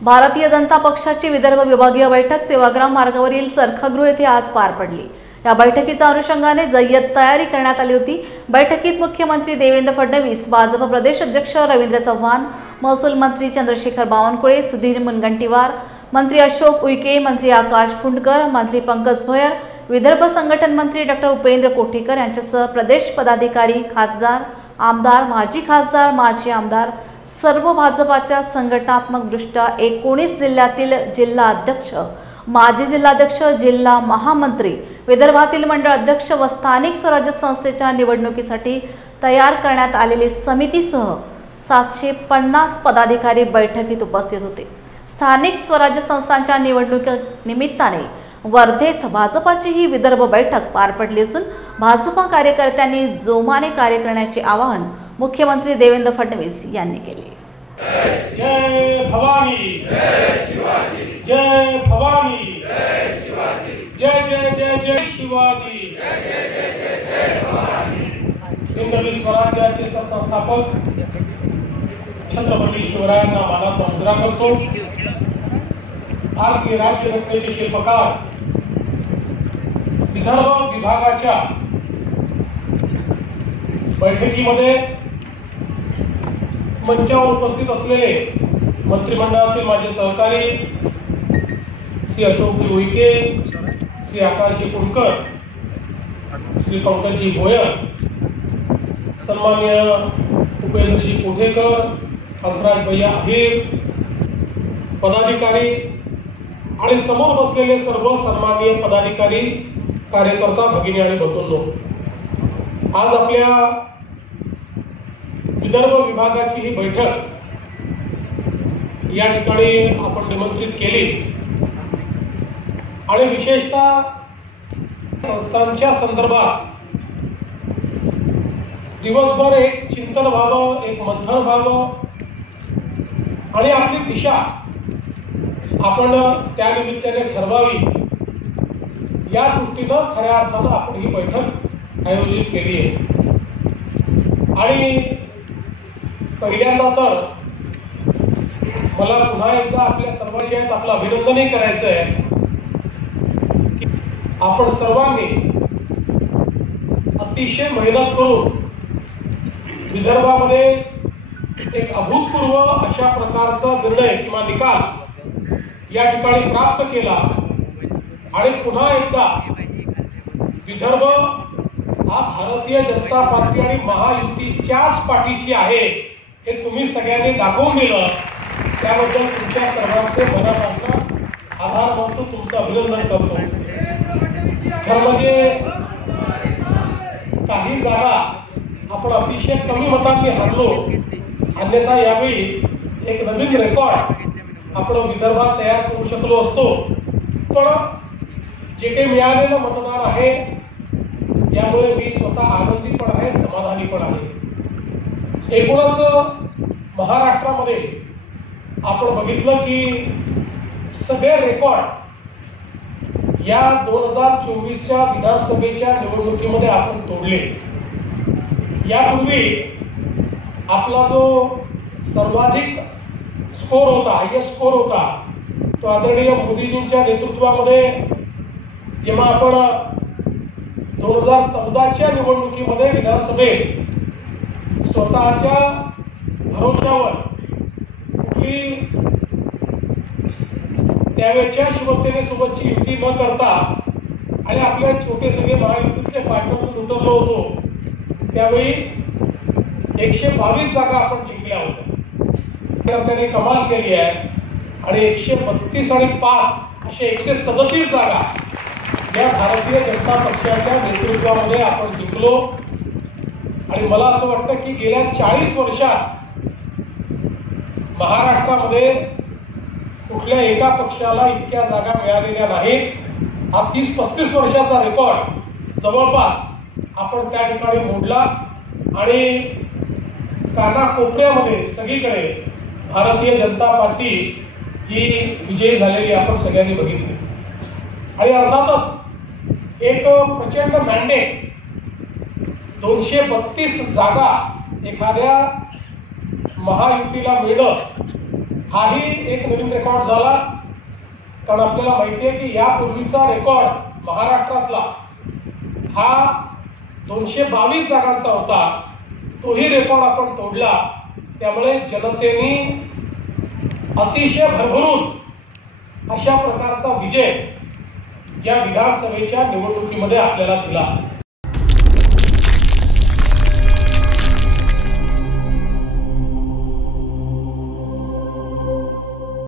भारतीय जनता पक्षाची विदर्भ विभागीय बैठक सेवाग्राम मार्गावरील चरखागृह येथे आज पार पडली। या बैठकीच्या अनुषंगाने जय्यत तयारी करण्यात आली होती। बैठकीत मुख्यमंत्री देवेंद्र फडणवीस, भाजप प्रदेश अध्यक्ष रवींद्र चव्हाण, महसूल मंत्री चंद्रशेखर बावनकुळे, सुधीर मुनगंटीवार, मंत्री अशोक उईके, मंत्री आकाश फुंडकर, मंत्री पंकज भोयर, विदर्भ संघटन मंत्री डॉ उपेंद्र कोठेकर यांच्यासह प्रदेश पदाधिकारी, खासदार, आमदार, माजी खासदार, माजी आमदार, सर्व भाजपाच्या संघटनात्मकदृष्ट्या 19 जिल्ह्यातील जिल्हा अध्यक्ष, माजी जिल्हाध्यक्ष, जिल्हा महामंत्री, विदर्भातील मंडळ अध्यक्ष व स्थानिक स्वराज्य संस्थेच्या निवडणुकीसाठी तयार करण्यात आलेली समितीसह 750 पदाधिकारी बैठकीत उपस्थित होते। स्थानिक स्वराज्य संस्थांच्या निवडणुकीनिमित्ताने वर्धेत भाजपाची ही विदर्भ बैठक पार पडली असून भाजपा कार्यकर्त्यांनी जोमाने कार्य करण्याचे आवाहन मुख्यमंत्री देवेंद्र फडणवीस यांनी केले। जय भवानी, जय शिवाजी, जय भवानी, जय शिवाजी, जय जय जय जय शिवाजी, जय जय जय जय जय भवानी। हिंदवी स्वराज्याचे संस्थापक छत्रपती शिवरायांना मानाचा मुजरा करतो। भारतीय राज्यघटनेचे शिल्पकार, विदर्भ विभागाच्या बैठकीमध्ये मंचावर उपस्थित असलेले मंत्रिमंडळातील माझे सहकारी श्री अशोक उईके, श्री आकाशजी फुंडकर, श्री पंकजजी भोयर, सन्माननीय उपेंद्रजी कोठेकर, हंसराज भैया अहिर, पदाधिकारी आणि समोर बसलेले सर्व सन्माननीय पदाधिकारी, कार्यकर्ता, भगिनी आणि बंधूंनो, आज आपल्या विदर्भ विभागाची ही बैठक या ठिकाणी आपण निमंत्रित केली आणि विशेषतः संस्थांच्या संदर्भात दिवसभर एक चिंतन व्हावं, एक मंथन व्हावं आणि आपली दिशा आपण त्या निमित्ताने ठरवावी, या दृष्टीनं खऱ्या अर्थानं आपण ही बैठक आयोजित केली आहे। आणि पहिल्यांदा तर मला पुन्हा एकदा आपल्या सर्वांच्या आपलं अभिनंदनही करायचं आहे की आपण सर्वांनी अतिशय मेहनत करून विदर्भामध्ये एक अभूतपूर्व अशा प्रकारचा निर्णय किंवा निकाल या ठिकाणी प्राप्त केला आणि पुन्हा एकदा विदर्भ हा भारतीय जनता पार्टी आणि महायुतीच्याच पाठीशी आहे हे तुम्ही सगळ्यांनी दाखवून दिलं। त्याबद्दल तुमच्या सर्वांचे मनापासून आभार मानतो, तुमचं अभिनंदन करतो। खरं म्हणजे काही जागा आपण अतिशय कमी मतांनी हरलो, अन्यथा यावेळी एक नवीन रेकॉर्ड आपण विदर्भात तयार करू शकलो असतो। पण जे काही मिळालेलं मतदान आहे यामुळे मी स्वतः आनंदी पण आहे, समाधानी पण आहे। एकूणच महाराष्ट्रामध्ये आपण बघितलं की सगळे रेकॉर्ड या 2024च्या विधानसभेच्या निवडणुकीमध्ये आपण तोडले। यापूर्वी आपला जो सर्वाधिक स्कोर होता, हायएस्ट स्कोर होता, तो आदरणीय मोदीजींच्या नेतृत्वामध्ये जेव्हा आपण 2014च्या निवडणुकीमध्ये विधानसभेत स्वतःच्या भरोशावर कुठली त्यावेळच्या शिवसेनेसोबतची युती न करता आणि आपल्या छोटे सगळे महायुतीतले पार्टनर उतरलो होतो, त्यावेळी 122 जागा आपण जिंकल्या होत्या। त्यांनी कमाल केली आहे आणि 132 आणि 5 असे 137 जागा या भारतीय जनता पक्षाच्या नेतृत्वामध्ये आपण जिंकलो। आणि मला असं वाटतं की गेल्या 40 वर्षात महाराष्ट्रामध्ये कुठल्या एका पक्षाला इतक्या जागा मिळालेल्या नाहीत। हा 30-35 वर्षाचा रेकॉर्ड जवळपास आपण त्या ठिकाणी मोडला आणि कानाकोपऱ्यामध्ये सगळीकडे भारतीय जनता पार्टी ही विजयी झालेली आपण सगळ्यांनी बघितली। आणि अर्थातच एक प्रचंड मॅन्डेट 232 जागा एखाद्या महायुतीला मिळणं हाही एक नवीन रेकॉर्ड झाला, कारण आपल्याला माहिती आहे की यापूर्वीचा रेकॉर्ड महाराष्ट्रातला हा 222 जागांचा होता, तोही रेकॉर्ड आपण तोडला. त्यामुळे जनतेने अतिशय भरभरून अशा प्रकारचा विजय या विधानसभेच्या निवडणुकीमध्ये आपल्याला दिला.